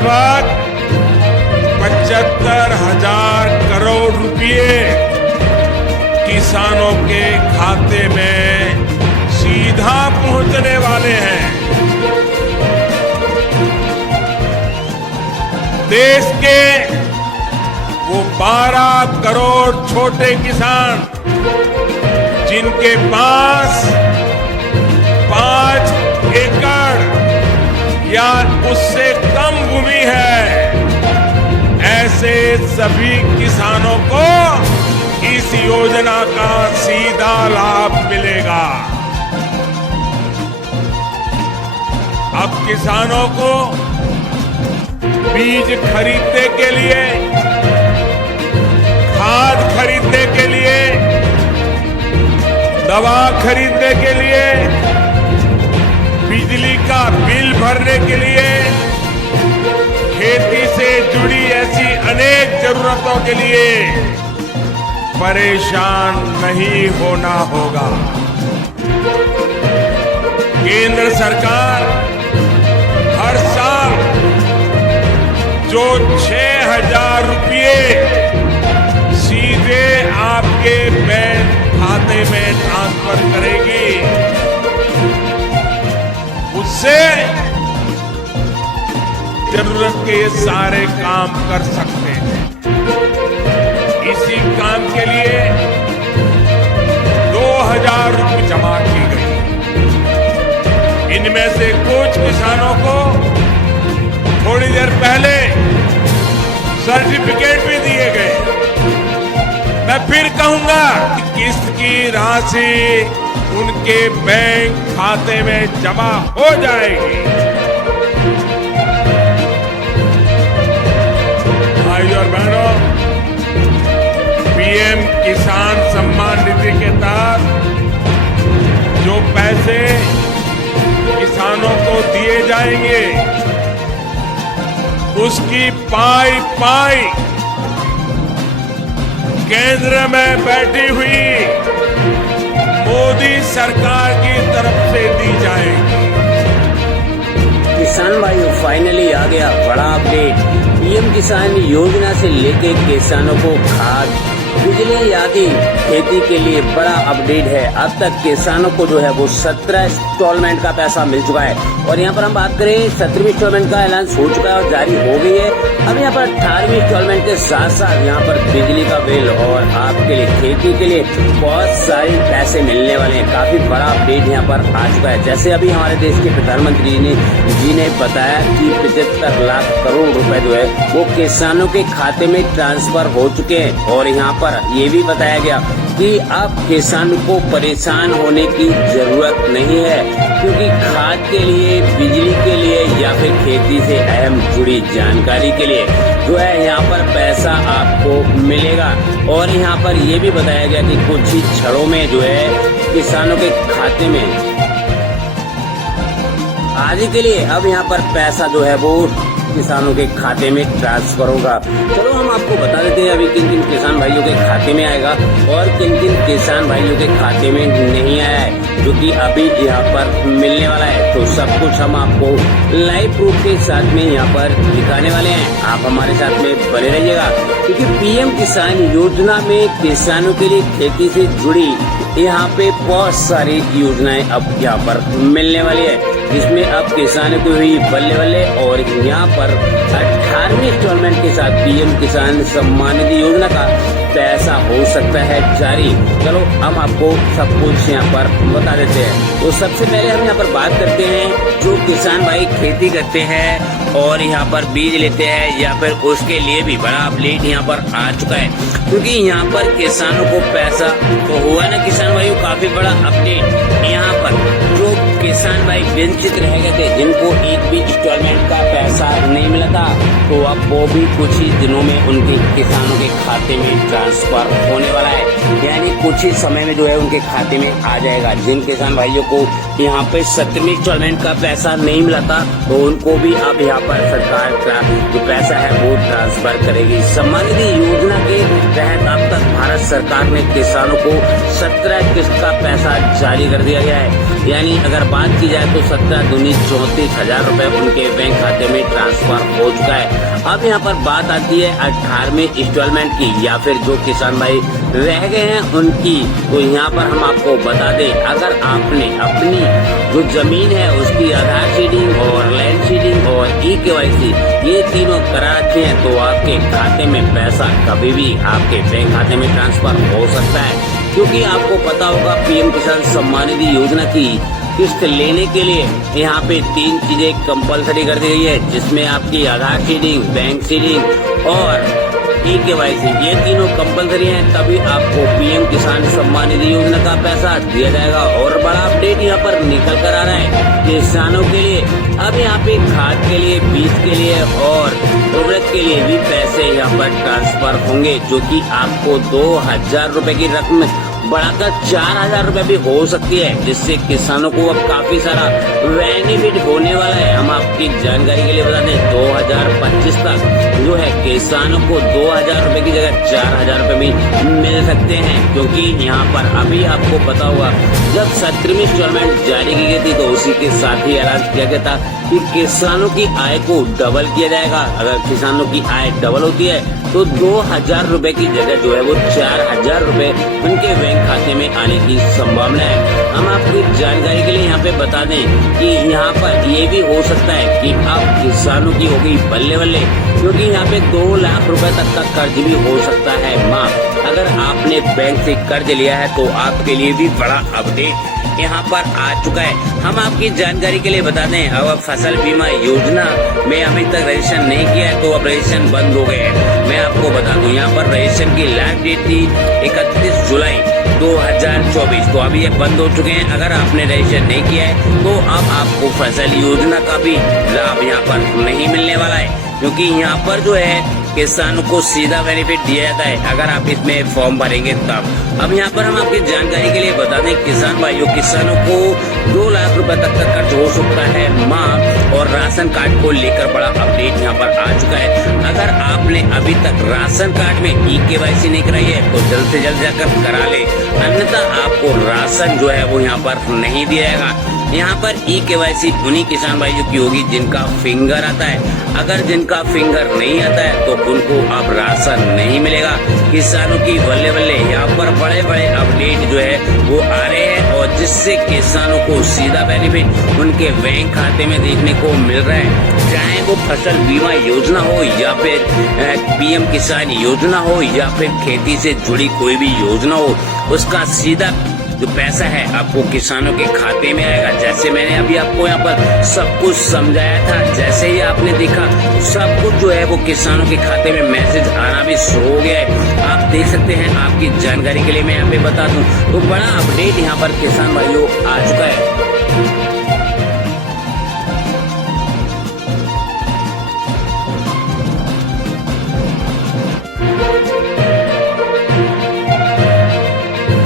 लगभग 75,000 करोड़ रुपए किसानों के खाते में सीधा पहुंचने वाले हैं। देश के वो 12 करोड़ छोटे किसान जिनके पास 5 एकड़ या उससे कम भूमि है, ऐसे सभी किसानों को इस योजना का सीधा लाभ मिलेगा। अब किसानों को बीज खरीदने के लिए, खाद खरीदने के लिए, दवा खरीदने के लिए, बिजली का बिल भरने के लिए, खेती से जुड़ी ऐसी अनेक जरूरतों के लिए परेशान नहीं होना होगा। केंद्र सरकार हर साल जो 6,000 रुपये सीधे आपके बैंक खाते में ट्रांसफर करेगी, उससे जरूरत के ये सारे काम कर सकते हैं। इसी काम के लिए 2,000 रुपये जमा की गई। इनमें से कुछ किसानों को थोड़ी देर पहले सर्टिफिकेट भी दिए गए। मैं फिर कहूंगा कि किस्त की राशि उनके बैंक खाते में जमा हो जाएगी। भाइयों और बहनों, पीएम किसान सम्मान निधि के तहत जो पैसे किसानों को दिए जाएंगे, उसकी पाई पाई केंद्र में बैठी हुई मोदी सरकार की तरफ से दी जाएगी। किसान भाइयों, फाइनली आ गया बड़ा अपडेट। पीएम किसान योजना से लेके किसानों को खाद, बिजली आदि खेती के लिए बड़ा अपडेट है। अब तक किसानों को जो है वो 17 इंस्टॉलमेंट का पैसा मिल चुका है। और यहाँ पर हम बात करें 17वीं इंस्टॉलमेंट का ऐलान हो चुका है और जारी हो गई है। अब यहाँ पर 18वीं इंस्टॉलमेंट के साथ साथ यहाँ पर बिजली का बिल और आपके लिए खेती के लिए बहुत सारे पैसे मिलने वाले हैं। काफी बड़ा अपडेट यहाँ पर आ चुका है। जैसे अभी हमारे देश के प्रधानमंत्री जी ने बताया कि 75 लाख करोड़ रुपए जो है वो किसानों के खाते में ट्रांसफर हो चुके हैं। और यहाँ पर ये भी बताया गया कि अब किसान को परेशान होने की जरूरत नहीं है, क्योंकि खाद के लिए, बिजली के लिए या फिर खेती से अहम जुड़ी जानकारी के लिए जो है यहाँ पर पैसा आपको मिलेगा। और यहाँ पर ये भी बताया गया कि कुछ ही क्षणों में जो है किसानों के खाते में आगे के लिए अब यहाँ पर पैसा जो है वो किसानों के खाते में ट्रांसफर होगा। चलो हम आपको बता देते हैं अभी किन किन किसान भाइयों के खाते में आएगा और किन किन किसान भाइयों के खाते में नहीं आया है, जो कि अभी यहाँ पर मिलने वाला है। तो सब कुछ हम आपको लाइव प्रूफ के साथ में यहाँ पर दिखाने वाले हैं। आप हमारे साथ में बने रहिएगा, क्योंकि पीएम किसान योजना में किसानों के लिए खेती से जुड़ी यहाँ पे बहुत सारी योजनाएं अब यहाँ पर मिलने वाली है, जिसमें अब किसानों को हुई बल्ले बल्ले। और यहाँ पर 18वीं इंस्टॉलमेंट के साथ पीएम किसान सम्मान निधि योजना का पैसा हो सकता है जारी। चलो हम आपको सब कुछ यहाँ पर बता देते हैं। तो सबसे पहले हम यहाँ पर बात करते हैं जो किसान भाई खेती करते हैं और यहाँ पर बीज लेते हैं या फिर उसके लिए भी बड़ा अपडेट यहाँ पर आ चुका है, क्योंकि यहाँ पर किसानों को पैसा तो हुआ ना किसान भाइयों, काफी बड़ा अपडेट। यहाँ पर जो किसान भाई वंचित रह गए थे, जिनको एक भी इंस्टॉलमेंट का पैसा नहीं मिला था, तो अब वो भी कुछ ही दिनों में उनके किसानों के खाते में ट्रांसफर होने वाला है। यानी कुछ ही समय में जो है उनके खाते में आ जाएगा। जिन किसान भाइयों को यहाँ पे 17वीं इंस्टॉलमेंट का पैसा नहीं मिला था, तो उनको भी अब यहाँ पर सरकार का जो पैसा है वो ट्रांसफर करेगी। सम्मान निधि योजना के तहत अब तक भारत सरकार ने किसानों को 17 किस्त का पैसा जारी कर दिया गया है। यानी अगर बात की जाए तो 17 दूनी 34,000 रुपए उनके बैंक खाते में ट्रांसफर हो चुका है। अब यहाँ पर बात आती है 18वें इंस्टॉलमेंट की, या फिर जो किसान भाई रह गए हैं उनकी। तो यहाँ पर हम आपको बता दें, अगर आपने अपनी जो जमीन है उसकी आधार सीडिंग और लैंड सीडिंग और ई-केवाईसी ये तीनों करा रखे हैं तो आपके खाते में पैसा कभी भी आपके बैंक खाते में ट्रांसफर हो सकता है। क्योंकि आपको पता होगा पीएम किसान सम्मान निधि योजना की किस्त लेने के लिए यहाँ पे 3 चीजें कंपलसरी कर दी गई है, जिसमें आपकी आधार सीडिंग, बैंक सीडिंग और ई-केवाईसी ये तीनों कंपलसरी हैं, तभी आपको पीएम किसान सम्मान निधि योजना का पैसा दिया जाएगा। और बड़ा अपडेट यहाँ पर निकल कर आ रहा है किसानों के लिए। अब यहाँ पे खाद के लिए, बीज के लिए और उर्वरक के लिए भी पैसे यहाँ पर ट्रांसफर होंगे, जो कि आपको 2,000 रुपए की रकम बढ़ाकर 4,000 रुपए भी हो सकती है, जिससे किसानों को अब काफी सारा बेनिफिट होने वाला है। हम आपकी जानकारी के लिए बता दें 2025 तक जो है किसानों को 2,000 रुपए की जगह 4,000 रुपए भी मिल सकते हैं। क्योंकि यहाँ पर अभी आपको पता होगा जब 17वीं इंस्टॉलमेंट जारी की गई थी तो उसी के साथ ही ऐलान किया गया था कि किसानों की आय को डबल किया जाएगा। अगर किसानों की आय डबल होती है तो 2,000 रुपए की जगह जो है वो 4,000 रुपए उनके बैंक खाते में आने की संभावना है। हम आपकी जानकारी के लिए यहाँ पे बता दें कि यहाँ पर ये भी हो सकता है कि अब किसानों की होगी बल्ले बल्ले, क्योंकि यहाँ पे 2 लाख रुपए तक का कर्ज भी हो सकता है माफ। अगर आपने बैंक से कर्ज लिया है तो आपके लिए भी बड़ा अपडेट यहाँ पर आ चुका है। हम आपकी जानकारी के लिए बता दें, अब फसल बीमा योजना में अभी तक रजिस्ट्रेशन नहीं किया है तो अब रजिस्ट्रेशन बंद हो गए हैं। मैं आपको बता दूं यहाँ पर रजिस्ट्रेशन की लास्ट डेट थी 31 जुलाई 2024, तो अभी ये बंद हो चुके हैं। अगर आपने रजिस्ट्रेशन नहीं किया है तो अब आपको फसल योजना का भी लाभ यहाँ पर नहीं मिलने वाला है, क्योंकि यहाँ पर जो है किसानों को सीधा बेनिफिट दिया जाता है अगर आप इसमें फॉर्म भरेंगे तब। अब यहाँ पर हम आपकी जानकारी के लिए बता दें किसान भाइयों, किसानों को 2 लाख रुपए तक का कर्ज हो सकता है माफ। और राशन कार्ड को लेकर बड़ा अपडेट यहाँ पर आ चुका है। अगर आपने अभी तक राशन कार्ड में ई-केवाईसी नहीं कराई है तो जल्द से जल्द जाकर करा ले, अन्यथा आपको राशन जो है वो यहाँ पर नहीं दिया जाएगा। यहाँ पर ई-केवाईसी उन्हीं किसान भाइयों की होगी जिनका फिंगर आता है। अगर जिनका फिंगर नहीं आता है तो उनको अब राशन नहीं मिलेगा। किसानों की बल्ले बल्ले यहाँ पर बड़े बड़े अपडेट जो है वो आ रहे हैं, और जिससे किसानों को सीधा बेनिफिट उनके बैंक खाते में देखने को मिल रहा है। चाहे वो फसल बीमा योजना हो या फिर पीएम किसान योजना हो या फिर खेती से जुड़ी कोई भी योजना हो, उसका सीधा जो पैसा है आपको किसानों के खाते में आएगा। जैसे मैंने अभी आपको यहाँ पर सब कुछ समझाया था, जैसे ही आपने देखा सब कुछ जो है वो किसानों के खाते में मैसेज आना भी शुरू हो गया है। आप देख सकते हैं, आपकी जानकारी के लिए मैं यहाँ पे बता दूं तो बड़ा अपडेट यहाँ पर किसान भाइयों आ चुका है।